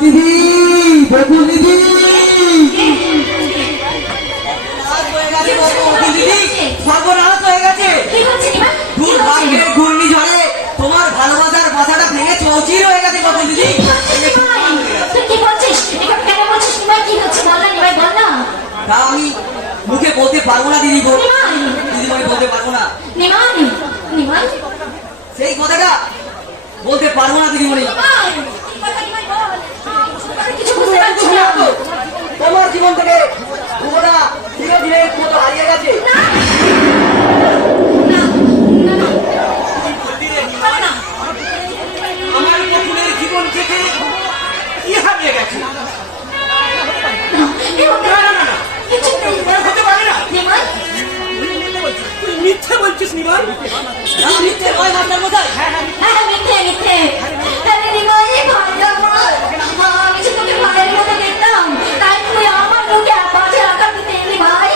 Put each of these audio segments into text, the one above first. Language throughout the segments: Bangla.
দিদি বকুল দিদি সর্বনাশ হয়ে গেছে। ঘূর্ণিঝড়ে তোমার ভালোবাসার বাসাটা ভেঙে চৌচির হয়ে গেছে বকুল দিদি। তা আমি মুখে বলতে পারবো না দিদি, দিদিমণি বলতে পারবো না, সেই কথাটা বলতে পারবো না দিদিমণি। তোমার জীবন থেকে পুরোটা ধীরে ধীরে মতো হারিয়ে গেছে। আমার বকুলের জীবন থেকে কি হারিয়ে গেছে? হতে পারে না। তুই মিথ্যে বলছিস নিমাই? মিথ্যে নয় মাস্টার মশাই। মিথ্যে মিথ্যে আমি যে তোকে ভাইয়ের মতো দেখতাম, তাই তুই আমার লোকে বাজে রাখা দিতে এলি ভাই।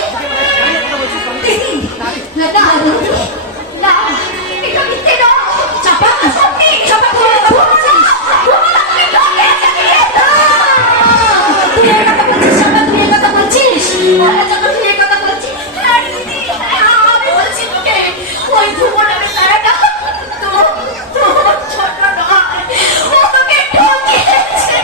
চাপা চাপা কথা বলছিস, কথা বলছিস। আমি বলছি তোকে ওই ভুবনের তারাটা তো ছোট নয়, ও তোকে ঠকিয়েছে।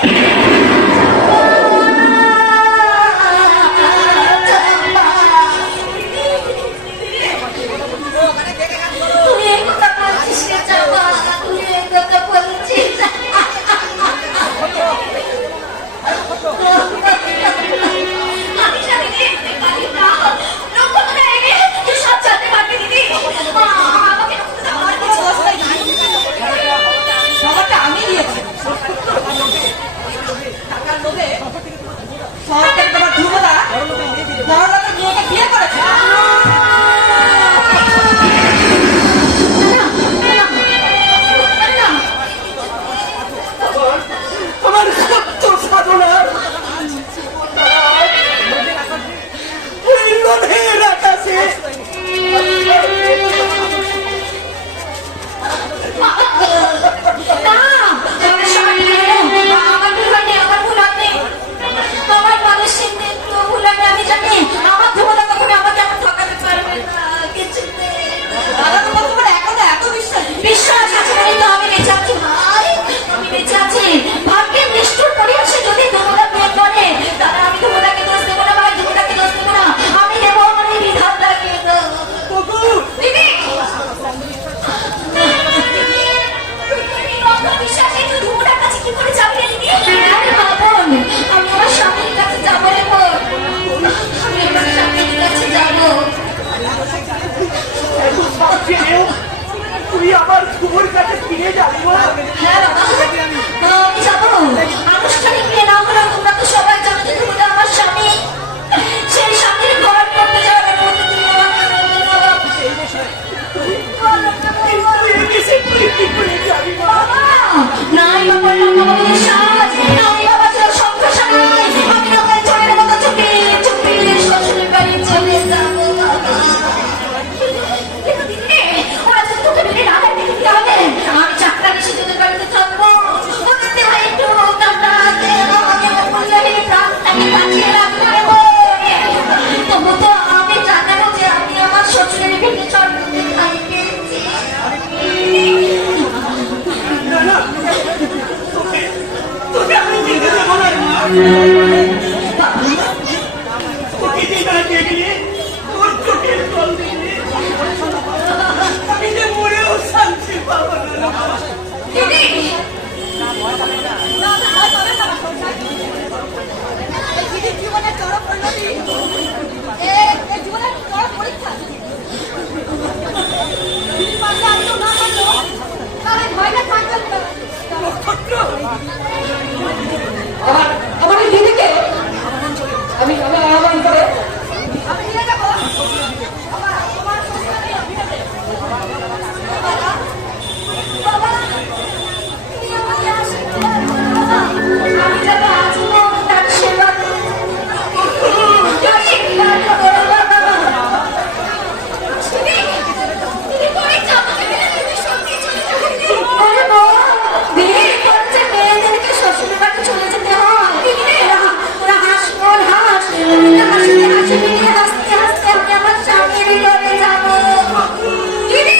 ভেঙে চড়তে থাকতেছি। না না তোকে আমি যেতে দেবো না মা। তোকে যে না দেখলে তোর চোখের জল দিলে আমি যে মরেও শান্তি পাবো না। দিদি জীবনের চরম পরিণতি, জীবনের চরম পরীক্ষা। তাহলে ভয়টা থাকবে না। আমার এই দিদিকে আমি আহ্বান করে আমি নিয়ে যাবো। আমার বাবা, তুমি আমাকে আশীর্বাদ করো বাবা। আমি যাতে আজীবন তার সেবা করি। আশীর্বাদ করো বাবা। তুমি পরীক্ষা আমাকে মেনে নিতে সত্যি চলে যাবে। আরে বাবা, বিয়ে করতে মেয়েদেরকে শ্বশুরের বাড়ি চলে যেতে হয়। ওরা হাসবো হাস, হাসতে হাসতে হাসতে হাসতে আমি আমার স্বামীর ঘরে যাবো। দিদি